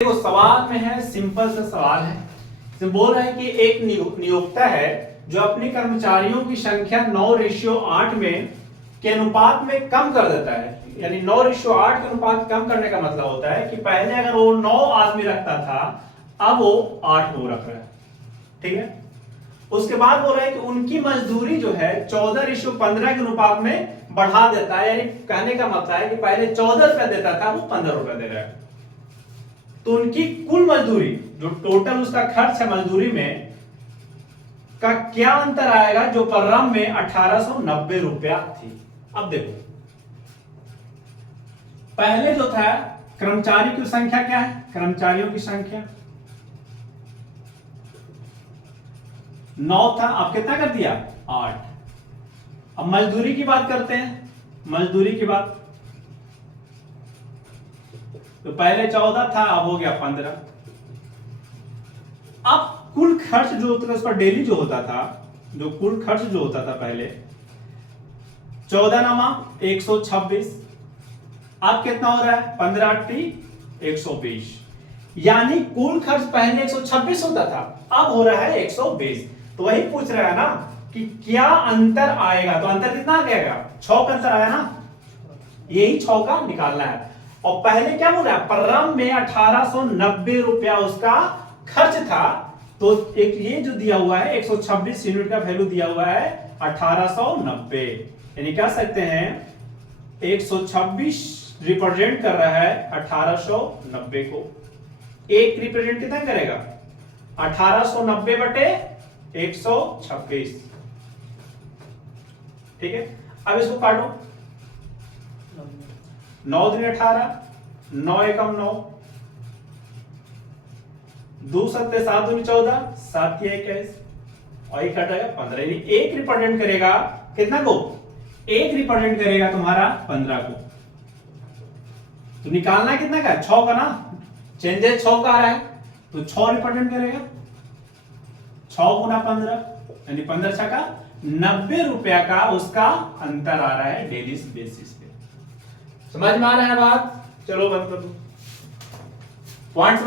देखो सवाल में है, सिंपल सा सवाल है। इसमें बोल रहा है कि एक नियोक्ता है जो अपने कर्मचारियों की संख्या 9:8 में के अनुपात में कम कर देता है। यानी 9:8 के अनुपात कम करने का मतलब होता है कि पहले अगर वो 9 आदमी रखता था, अब वो 8 को रख रहा है। ठीक है। उसके बाद बोल रहा है कि उनकी मजदूरी जो है 14:15 के अनुपात में बढ़ा देता है। यानी कहने का मतलब है कि पहले 14 रुपया देता था, वो 15 रुपया दे रहा है। तो उनकी कुल मजदूरी, जो टोटल उसका खर्च है मजदूरी में, का क्या अंतर आएगा, जो प्रारंभ में 1890 रुपया थी। अब देखो, पहले जो था कर्मचारी की संख्या क्या है, कर्मचारियों की संख्या 9 था, अब कितना कर दिया 8। अब मजदूरी की बात करते हैं, मजदूरी की बात, तो पहले 14 था, अब हो गया 15। अब कुल खर्च जो होता था उसका डेली जो होता था, जो कुल खर्च जो होता था पहले 14 नामा 126, अब कितना हो रहा है 15 8 120। यानी कुल खर्च पहले 126 होता था, अब हो रहा है 120। तो वही पूछ रहा है ना कि क्या अंतर आएगा। तो अंतर कितना आ गया, 6 का अंतर आया ना, यही 6 का निकालना है। और पहले क्या बोल रहा है, प्रारंभ में 1890 रुपया उसका खर्च था। तो एक ये जो दिया हुआ है 126 यूनिट का वैल्यू दिया हुआ है 1890। यानी कह सकते हैं 126 रिप्रेजेंट कर रहा है 1890 को। एक रिप्रेजेंट कितना करेगा 1890 बटे 126। ठीक है। अब इसको काटो, 9 दूनी 18, 9 एकम 9, 2 सत्ते 7 दूनी 14, 7 या 21, और एक कटेगा 15। यानी एक रिप्रेजेंट करेगा कितना को, एक रिप्रेजेंट करेगा तुम्हारा 15 को। तो निकालना कितना का, 6 का ना, चेंजेस 6 का आ रहा है, तो 6 रिप्रेजेंट करेगा। 6 गुना 15 यानी 15 6 का 90 रुपया का उसका अंतर आ रहा है डेली बेसिस पे। समझ में आ रहा है बात। चलो बंद कर दो, पॉइंट समझ